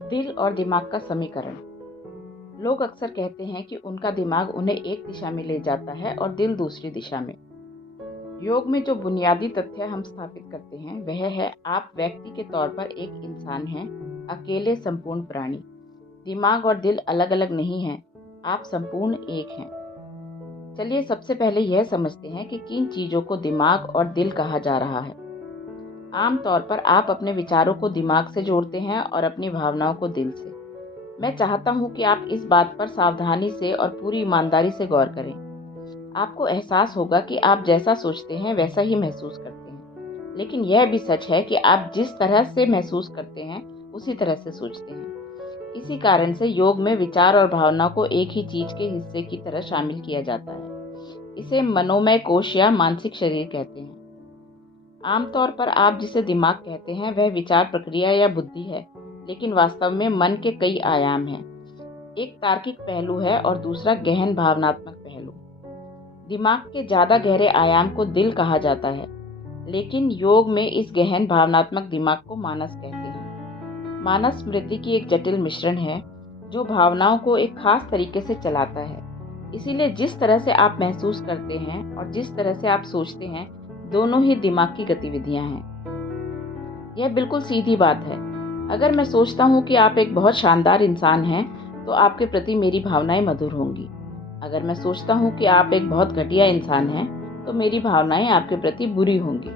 दिल और दिमाग का समीकरण। लोग अक्सर कहते हैं कि उनका दिमाग उन्हें एक दिशा में ले जाता है और दिल दूसरी दिशा में। योग में जो बुनियादी तथ्य हम स्थापित करते हैं वह है, आप व्यक्ति के तौर पर एक इंसान हैं, अकेले संपूर्ण प्राणी। दिमाग और दिल अलग अलग नहीं हैं, आप संपूर्ण एक हैं। चलिए सबसे पहले यह समझते हैं कि किन चीज़ों को दिमाग और दिल कहा जा रहा है। आम तौर पर आप अपने विचारों को दिमाग से जोड़ते हैं और अपनी भावनाओं को दिल से। मैं चाहता हूं कि आप इस बात पर सावधानी से और पूरी ईमानदारी से गौर करें। आपको एहसास होगा कि आप जैसा सोचते हैं वैसा ही महसूस करते हैं, लेकिन यह भी सच है कि आप जिस तरह से महसूस करते हैं उसी तरह से सोचते हैं। इसी कारण से योग में विचार और भावना को एक ही चीज के हिस्से की तरह शामिल किया जाता है। इसे मनोमय कोश या मानसिक शरीर कहते हैं। आमतौर पर आप जिसे दिमाग कहते हैं वह विचार प्रक्रिया या बुद्धि है, लेकिन वास्तव में मन के कई आयाम हैं। एक तार्किक पहलू है और दूसरा गहन भावनात्मक पहलू। दिमाग के ज्यादा गहरे आयाम को दिल कहा जाता है, लेकिन योग में इस गहन भावनात्मक दिमाग को मानस कहते हैं। मानस स्मृति की एक जटिल मिश्रण है जो भावनाओं को एक खास तरीके से चलाता है। इसीलिए जिस तरह से आप महसूस करते हैं और जिस तरह से आप सोचते हैं, दोनों ही दिमाग की गतिविधियां हैं। यह बिल्कुल सीधी बात है। अगर मैं सोचता हूँ कि आप एक बहुत शानदार इंसान हैं, तो आपके प्रति मेरी भावनाएं मधुर होंगी। अगर मैं सोचता हूँ कि आप एक बहुत घटिया इंसान हैं, तो मेरी भावनाएं आपके प्रति बुरी होंगी।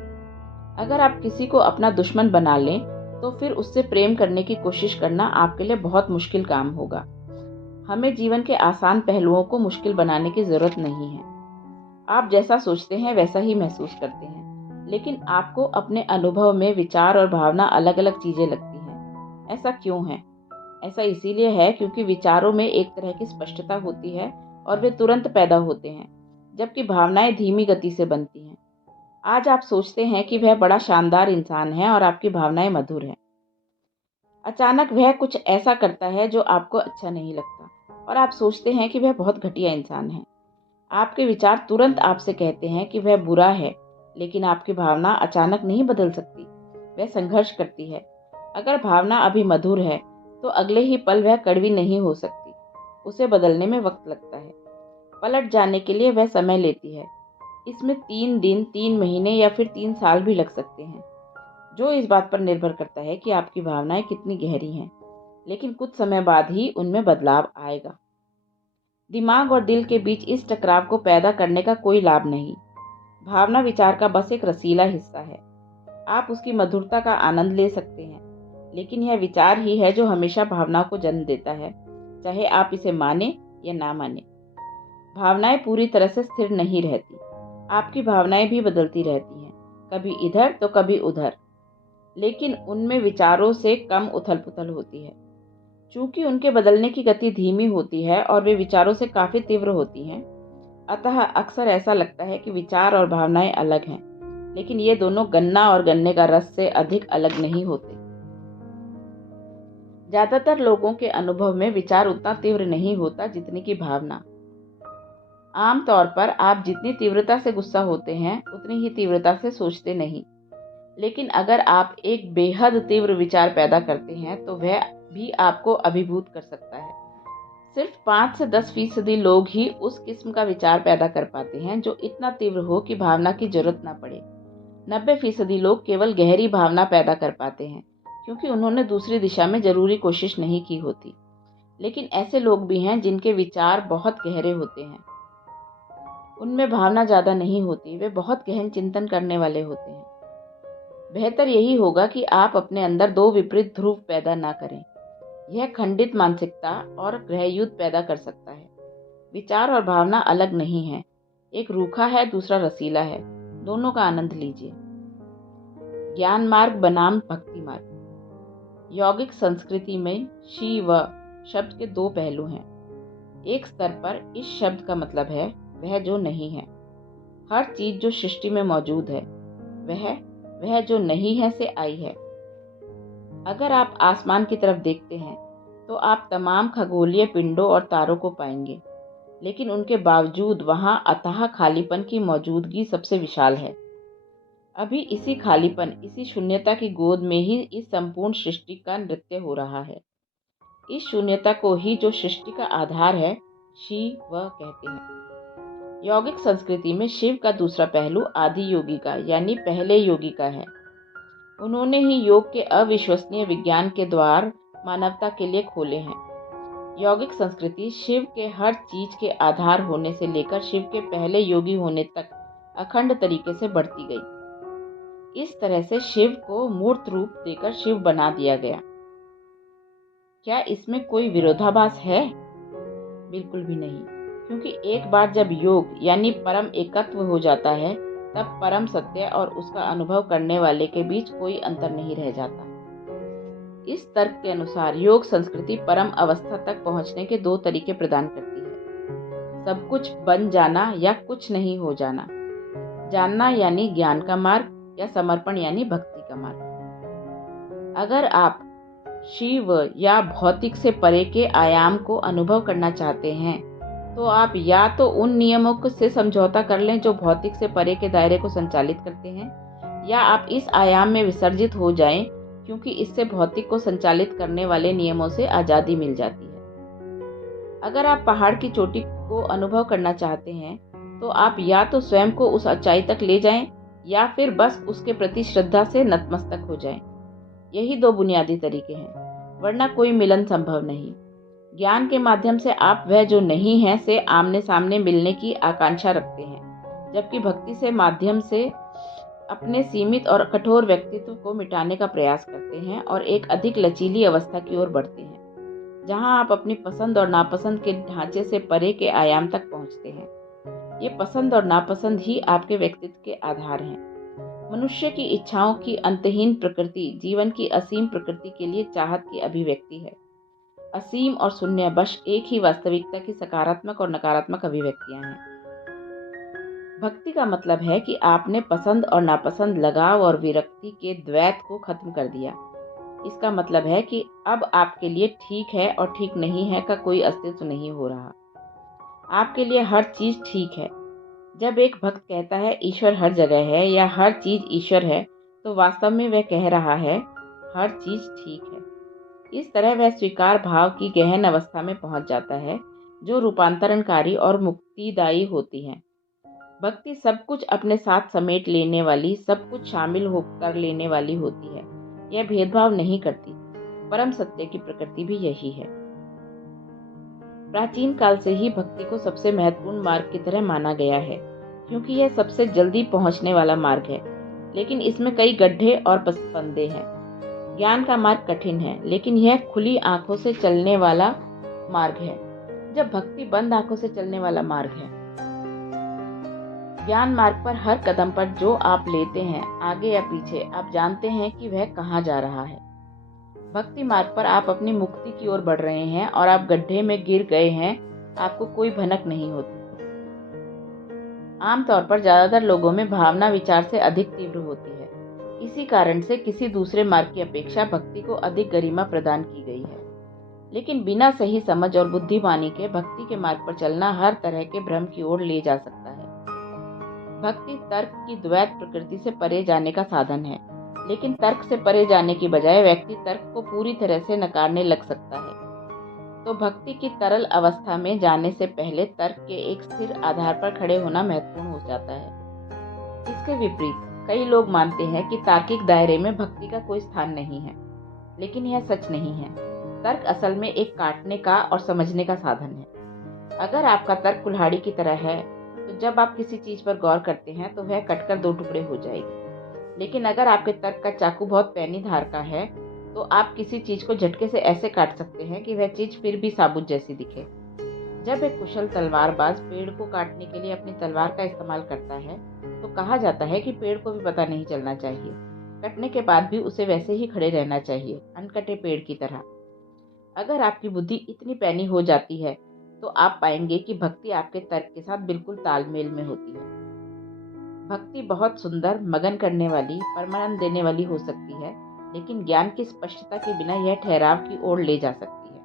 अगर आप किसी को अपना दुश्मन बना लें, तो फिर उससे प्रेम करने की कोशिश करना आपके लिए बहुत मुश्किल काम होगा। हमें जीवन के आसान पहलुओं को मुश्किल बनाने की जरूरत नहीं है। आप जैसा सोचते हैं वैसा ही महसूस करते हैं, लेकिन आपको अपने अनुभव में विचार और भावना अलग अलग चीजें लगती हैं। ऐसा क्यों है? ऐसा इसीलिए है क्योंकि विचारों में एक तरह की स्पष्टता होती है और वे तुरंत पैदा होते हैं, जबकि भावनाएं धीमी गति से बनती हैं। आज आप सोचते हैं कि वह बड़ा शानदार इंसान है और आपकी भावनाएं मधुर हैं। अचानक वह कुछ ऐसा करता है जो आपको अच्छा नहीं लगता और आप सोचते हैं कि वह बहुत घटिया इंसान है। आपके विचार तुरंत आपसे कहते हैं कि वह बुरा है, लेकिन आपकी भावना अचानक नहीं बदल सकती। वह संघर्ष करती है। अगर भावना अभी मधुर है, तो अगले ही पल वह कड़वी नहीं हो सकती। उसे बदलने में वक्त लगता है। पलट जाने के लिए वह समय लेती है। इसमें 3 दिन, 3 महीने या फिर 3 साल भी लग सकते हैं, जो इस बात पर निर्भर करता है कि आपकी भावनाएं कितनी गहरी हैं। लेकिन कुछ समय बाद ही उनमें बदलाव आएगा। दिमाग और दिल के बीच इस टकराव को पैदा करने का कोई लाभ नहीं। भावना विचार का बस एक रसीला हिस्सा है। आप उसकी मधुरता का आनंद ले सकते हैं, लेकिन यह विचार ही है जो हमेशा भावनाओं को जन्म देता है, चाहे आप इसे माने या ना माने। भावनाएं पूरी तरह से स्थिर नहीं रहती। आपकी भावनाएं भी बदलती रहती हैं, कभी इधर तो कभी उधर, लेकिन उनमें विचारों से कम उथल-पुथल होती है। चूंकि उनके बदलने की गति धीमी होती है और वे विचारों से काफी तीव्र होती हैं, अतः अक्सर ऐसा लगता है कि विचार और भावनाएं अलग हैं, लेकिन ये दोनों गन्ना और गन्ने का रस से अधिक अलग नहीं होते। ज्यादातर लोगों के अनुभव में विचार उतना तीव्र नहीं होता जितनी की भावना। आम तौर पर आप जितनी तीव्रता से गुस्सा होते हैं, उतनी ही तीव्रता से सोचते नहीं। लेकिन अगर आप एक बेहद तीव्र विचार पैदा करते हैं, तो वह भी आपको अभिभूत कर सकता है। सिर्फ 5 से 10% लोग ही उस किस्म का विचार पैदा कर पाते हैं जो इतना तीव्र हो कि भावना की जरूरत न पड़े। 90% लोग केवल गहरी भावना पैदा कर पाते हैं, क्योंकि उन्होंने दूसरी दिशा में जरूरी कोशिश नहीं की होती। लेकिन ऐसे लोग भी हैं जिनके विचार बहुत गहरे होते हैं। उनमें भावना ज्यादा नहीं होती, वे बहुत गहन चिंतन करने वाले होते हैं। बेहतर यही होगा कि आप अपने अंदर 2 विपरीत ध्रुव पैदा ना करें। यह खंडित मानसिकता और गृहयुद्ध पैदा कर सकता है। विचार और भावना अलग नहीं है। एक रूखा है, दूसरा रसीला है। दोनों का आनंद लीजिए। ज्ञान मार्ग बनाम भक्ति मार्ग। यौगिक संस्कृति में शिव शब्द के 2 पहलू हैं। एक स्तर पर इस शब्द का मतलब है वह जो नहीं है। हर चीज जो सृष्टि में मौजूद है, वह जो नहीं है से आई है। अगर आप आसमान की तरफ देखते हैं, तो आप तमाम खगोलीय पिंडों और तारों को पाएंगे, लेकिन उनके बावजूद वहां अथाह खालीपन की मौजूदगी सबसे विशाल है। अभी इसी खालीपन, इसी शून्यता की गोद में ही इस संपूर्ण सृष्टि का नृत्य हो रहा है। इस शून्यता को ही जो सृष्टि का आधार है शिव कहते हैं। यौगिक संस्कृति में शिव का दूसरा पहलू आदि योगी का यानी पहले योगी का है। उन्होंने ही योग के अविश्वसनीय विज्ञान के द्वार मानवता के लिए खोले हैं। यौगिक संस्कृति शिव के हर चीज के आधार होने से लेकर शिव के पहले योगी होने तक अखंड तरीके से बढ़ती गई। इस तरह से शिव को मूर्त रूप देकर शिव बना दिया गया। क्या इसमें कोई विरोधाभास है? बिल्कुल भी नहीं, क्योंकि एक बार जब योग यानी परम एकत्व हो जाता है तब परम सत्य और उसका अनुभव करने वाले के बीच कोई अंतर नहीं रह जाता। इस तर्क के अनुसार योग संस्कृति परम अवस्था तक पहुंचने के 2 तरीके प्रदान करती है। सब कुछ बन जाना या कुछ नहीं हो जाना। जानना यानी ज्ञान का मार्ग या समर्पण यानी भक्ति का मार्ग। अगर आप शिव या भौतिक से परे के आयाम को अनुभव करना चाहते हैं तो आप या तो उन नियमों से समझौता कर लें जो भौतिक से परे के दायरे को संचालित करते हैं, या आप इस आयाम में विसर्जित हो जाएं, क्योंकि इससे भौतिक को संचालित करने वाले नियमों से आज़ादी मिल जाती है। अगर आप पहाड़ की चोटी को अनुभव करना चाहते हैं तो आप या तो स्वयं को उस ऊंचाई तक ले जाएं या फिर बस उसके प्रति श्रद्धा से नतमस्तक हो जाएं। यही 2 बुनियादी तरीके हैं, वरना कोई मिलन संभव नहीं। ज्ञान के माध्यम से आप वह जो नहीं है से आमने सामने मिलने की आकांक्षा रखते हैं, जबकि भक्ति से माध्यम से अपने सीमित और कठोर व्यक्तित्व को मिटाने का प्रयास करते हैं और एक अधिक लचीली अवस्था की ओर बढ़ते हैं, जहां आप अपनी पसंद और नापसंद के ढांचे से परे के आयाम तक पहुंचते हैं। ये पसंद और नापसंद ही आपके व्यक्तित्व के आधार हैं। मनुष्य की इच्छाओं की अंतहीन प्रकृति जीवन की असीम प्रकृति के लिए चाहत की अभिव्यक्ति है। असीम और शून्य बस एक ही वास्तविकता की सकारात्मक और नकारात्मक अभिव्यक्तियां हैं। भक्ति का मतलब है कि आपने पसंद और नापसंद, लगाव और विरक्ति के द्वैत को खत्म कर दिया। इसका मतलब है कि अब आपके लिए ठीक है और ठीक नहीं है का कोई अस्तित्व नहीं हो रहा। आपके लिए हर चीज ठीक है। जब एक भक्त कहता है ईश्वर हर जगह है या हर चीज ईश्वर है, तो वास्तव में वह कह रहा है हर चीज ठीक है। इस तरह वह स्वीकार भाव की गहन अवस्था में पहुंच जाता है, जो रूपांतरणकारी और मुक्तिदायी होती है। भक्ति सब कुछ अपने साथ समेट लेने वाली, सब कुछ शामिल होकर लेने वाली होती है। यह भेदभाव नहीं करती। परम सत्य की प्रकृति भी यही है। प्राचीन काल से ही भक्ति को सबसे महत्वपूर्ण मार्ग की तरह माना गया है, क्योंकि यह सबसे जल्दी पहुंचने वाला मार्ग है, लेकिन इसमें कई गड्ढे और फंदे हैं। ज्ञान का मार्ग कठिन है, लेकिन यह खुली आंखों से चलने वाला मार्ग है, जब भक्ति बंद आंखों से चलने वाला मार्ग है। ज्ञान मार्ग पर हर कदम पर जो आप लेते हैं, आगे या पीछे, आप जानते हैं कि वह कहाँ जा रहा है। भक्ति मार्ग पर आप अपनी मुक्ति की ओर बढ़ रहे हैं और आप गड्ढे में गिर गए हैं, आपको कोई भनक नहीं होती। आमतौर पर ज्यादातर लोगों में भावना विचार से अधिक तीव्र होती है। इसी कारण से किसी दूसरे मार्ग की अपेक्षा भक्ति को अधिक गरिमा प्रदान की गई है। लेकिन बिना सही समझ और बुद्धिमानी के भक्ति के मार्ग पर चलना हर तरह के भ्रम की ओर ले जा सकता है। भक्ति तर्क की द्वैत प्रकृति से परे जाने का साधन है, लेकिन तर्क से परे जाने की बजाय व्यक्ति तर्क को पूरी तरह से नकारने लग सकता है। तो भक्ति की तरल अवस्था में जाने से पहले तर्क के एक स्थिर आधार पर खड़े होना महत्वपूर्ण हो जाता है। इसके विपरीत कई लोग मानते हैं कि तार्किक दायरे में भक्ति का कोई स्थान नहीं है, लेकिन यह सच नहीं है। तर्क असल में एक काटने का और समझने का साधन है। अगर आपका तर्क कुल्हाड़ी की तरह है, तो जब आप किसी चीज पर गौर करते हैं तो वह कटकर 2 टुकड़े हो जाएगी। लेकिन अगर आपके तर्क का चाकू बहुत पैनी धार का है, तो आप किसी चीज को झटके से ऐसे काट सकते हैं कि वह चीज फिर भी साबुत जैसी दिखे। जब एक कुशल तलवारबाज पेड़ को काटने के लिए अपनी तलवार का इस्तेमाल करता है, तो कहा जाता है कि पेड़ को भी पता नहीं चलना चाहिए। कटने के बाद भी उसे वैसे ही खड़े रहना चाहिए, अनकटे पेड़ की तरह। अगर आपकी बुद्धि इतनी पैनी हो जाती है, तो आप पाएंगे कि भक्ति आपके तर्क के साथ बिल्कुल तालमेल में होती है। भक्ति बहुत सुंदर, मगन करने वाली, परमानंद देने वाली हो सकती है, लेकिन ज्ञान की स्पष्टता के बिना यह ठहराव की ओर ले जा सकती है।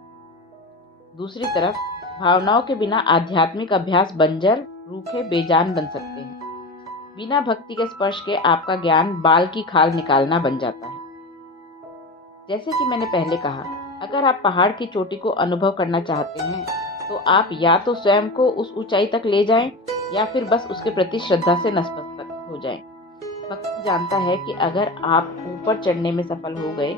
दूसरी तरफ भावनाओं के बिना आध्यात्मिक अभ्यास बंजर, रूखे, बेजान बन सकते हैं। बिना भक्ति के स्पर्श के आपका ज्ञान बाल की खाल निकालना बन जाता है। जैसे कि मैंने पहले कहा, अगर आप पहाड़ की चोटी को अनुभव करना चाहते हैं तो आप या तो स्वयं को उस ऊंचाई तक ले जाएं या फिर बस उसके प्रति श्रद्धा से नतमस्तक हो जाएं। भक्त जानता है कि अगर आप ऊपर चढ़ने में सफल हो गए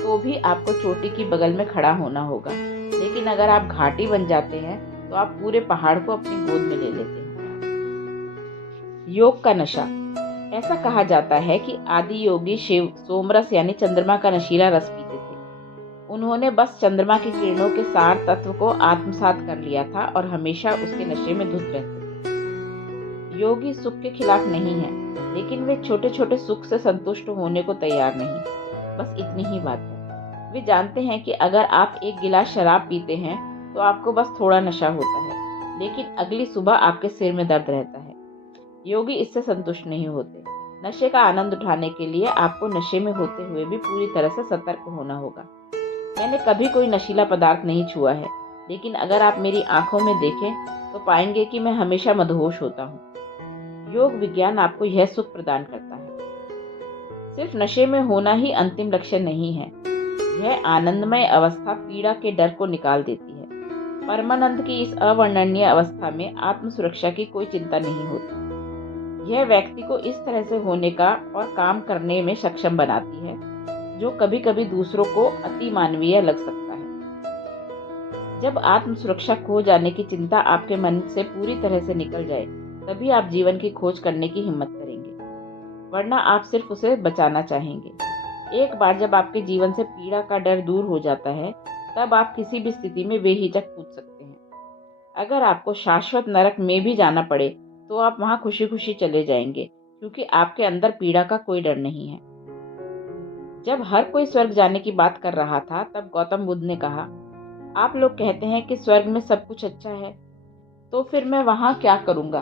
तो भी आपको चोटी की बगल में खड़ा होना होगा, लेकिन अगर आप घाटी बन जाते हैं तो आप पूरे पहाड़ को अपनी गोद में ले लेते हैं। योग का नशा। ऐसा कहा जाता है कि आदि योगी शिव सोमरस यानी चंद्रमा का नशीला रस पीते थे। उन्होंने बस चंद्रमा की किरणों के सार तत्व को आत्मसात कर लिया था और हमेशा उसके नशे में धुत रहते थे। योगी सुख के खिलाफ नहीं है, लेकिन वे छोटे छोटे सुख से संतुष्ट होने को तैयार नहीं। बस इतनी ही बात है। वे जानते हैं कि अगर आप एक गिलास शराब पीते हैं तो आपको बस थोड़ा नशा होता है, लेकिन अगली सुबह आपके सिर में दर्द रहता है। योगी इससे संतुष्ट नहीं होते। नशे का आनंद उठाने के लिए आपको नशे में होते हुए भी पूरी तरह से सतर्क होना होगा। मैंने कभी कोई नशीला पदार्थ नहीं छुआ है, लेकिन अगर आप मेरी आंखों में देखें तो पाएंगे कि मैं हमेशा मदहोश होता हूँ। योग विज्ञान आपको यह सुख प्रदान करता है। सिर्फ नशे में होना ही अंतिम लक्ष्य नहीं है। यह आनंदमय अवस्था पीड़ा के डर को निकाल देती है। परमानंद की इस अवर्णनीय अवस्था में आत्म सुरक्षा की कोई चिंता नहीं होती। यह व्यक्ति को इस तरह से होने का और काम करने में सक्षम बनाती है जो कभी कभी दूसरों को अति मानवीय लग सकता है। जब आत्म सुरक्षा खो जाने की चिंता आपके मन से पूरी तरह से निकल जाए, तभी आप जीवन की खोज करने की हिम्मत करेंगे, वरना आप सिर्फ उसे बचाना चाहेंगे। एक बार जब आपके जीवन से पीड़ा का डर दूर हो जाता है, तब आप किसी भी स्थिति में बेहिचक पूछ सकते हैं। अगर आपको शाश्वत नरक में भी जाना पड़े तो आप वहां खुशी खुशी चले जाएंगे, क्योंकि आपके अंदर पीड़ा का कोई डर नहीं है। जब हर कोई स्वर्ग जाने की बात कर रहा था, तब गौतम बुद्ध ने कहा, आप लोग कहते हैं कि स्वर्ग में सब कुछ अच्छा है, तो फिर मैं वहां क्या करूंगा?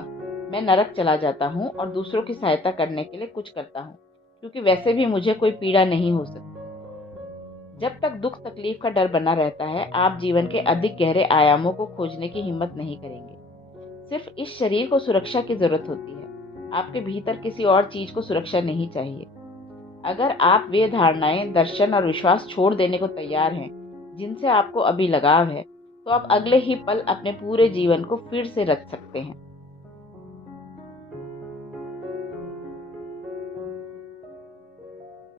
मैं नरक चला जाता हूँ और दूसरों की सहायता करने के लिए कुछ करता हूँ, क्योंकि वैसे भी मुझे कोई पीड़ा नहीं हो सकती। जब तक दुख तकलीफ का डर बना रहता है, आप जीवन के अधिक गहरे आयामों को खोजने की हिम्मत नहीं करेंगे। सिर्फ इस शरीर को सुरक्षा की जरूरत होती है। आपके भीतर किसी और चीज को सुरक्षा नहीं चाहिए। अगर आप वे धारणाएं, दर्शन और विश्वास छोड़ देने को तैयार हैं जिनसे आपको अभी लगाव है, तो आप अगले ही पल अपने पूरे जीवन को फिर से रच सकते हैं।